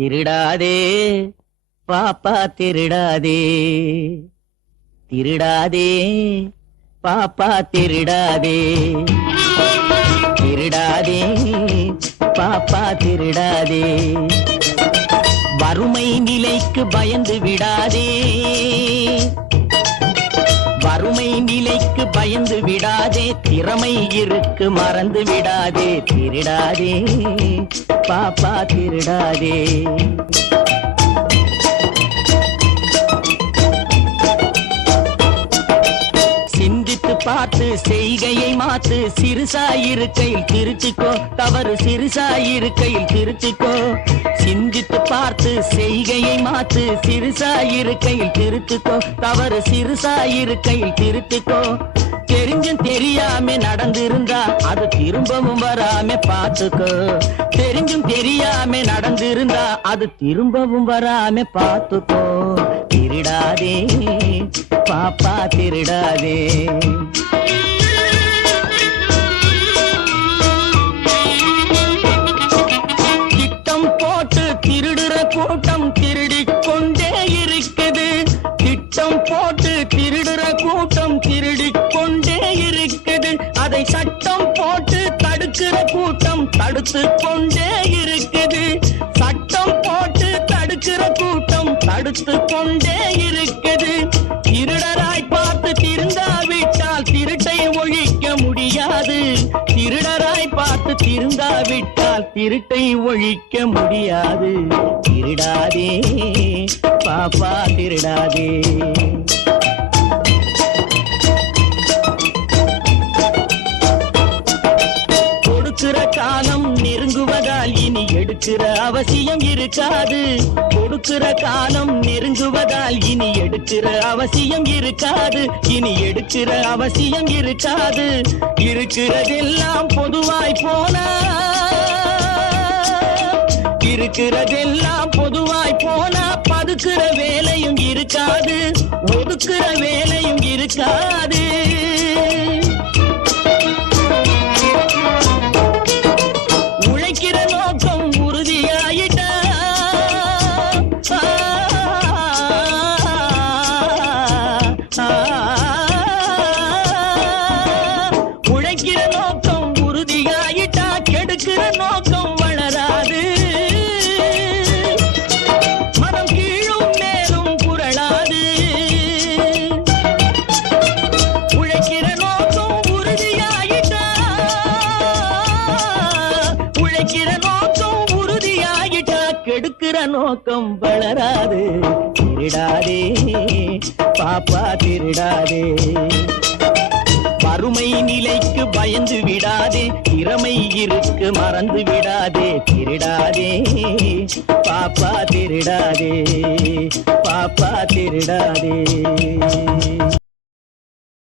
திருடாதே பாப்பா திருடாதே, திருடாதே பாப்பா திருடாதே, திருடாதே பாப்பா திருடாதே. வறுமை நிலைக்கு பயந்து விடாதே, வறுமை நிலைக்கு பயந்து விடாதே, திறமை இருக்கு மறந்து விடாதே. திருடாதே பாப்பா திருடாதே. சிந்தித்து பார்த்து செய்கையை மாத்து, சிறுசாயிருக்கையில் திருத்திக்கோ, தவறு சிறுசாயிருக்கையில் திருத்திக்கோ. சிந்தித்து பார்த்து செய்கையை மாத்து, சிறுசாயிருக்கையில் திருத்திக்கோ, தவறு சிறுசாயிருக்கையில் திருத்திக்கோ. தெரிஞ்சும் தெரியாம நடந்திருந்தா அது திரும்பவும் வராம பாத்துக்கோ. தெரிஞ்சும் தெரியாம நடந்திருந்தா அது திரும்பவும் வராம பாத்துக்கோ. திருடாதே பாப்பா திருடாதே. திட்டம் போட்டு திருடுற கூட்டம் திருடிக் கொண்டே இருக்குது. திட்டம் போட்டு திருடுற கூட்டம் திருடிக் கொண்டே இருக்குது. அதை சட்டம் போட்டு தடுக்கிற கூட்டம் தடுத்து கொண்டே இருக்குது. சட்டம் போட்டு தடுக்கிற கூட்டம் தடுத்து கொண்டே இருக்குது. திருடராய் பார்த்து திருந்தாவிட்டால் திருட்டை ஒழிக்க முடியாது. திருடராய் பார்த்து திருந்தாவிட்டால் திருட்டை ஒழிக்க முடியாது. திருடாதே பாப்பா திருடாதே. கொடுக்கிற காலம் நெருங்குவதால் இனி எடுக்கிற அவசியம் இருக்காது. கொடுக்கிற காலம் நெருங்குவதால் இனி எடுக்கிற அவசியம் இருக்காது. இனி எடுக்கிற அவசியம் இருக்காது. இருக்கிறதெல்லாம் பொதுவாய் போனா, இருக்கிறதெல்லாம் பொதுவாய் போனா பதுக்கிற வேலையும் இருக்காது, ஒதுக்குற வேலையும் இருக்காது. உழைக்கிற நோக்கம் உறுதியாயிட்டா உழைக்கிற நோக்கம் உறுதியாயிட்டா கெடுக்கிற நோக்கம் வளராது. மனம் கீழும் மேலும் புரளாது. உழைக்கிற நோக்கம் உறுதியாயிட்டா, உழைக்கிற நோக்கம் உறுதியாயிட்டா கெடுக்கிற நோக்கம் வளராது. திருடாதே பாப்பா திருடாதே. வறுமை நிலைக்கு பயந்து விடாதே, திறமை இருக்கு மறந்து விடாதே. திருடாதே பாப்பா திருடாதே, பாப்பா திருடாதே.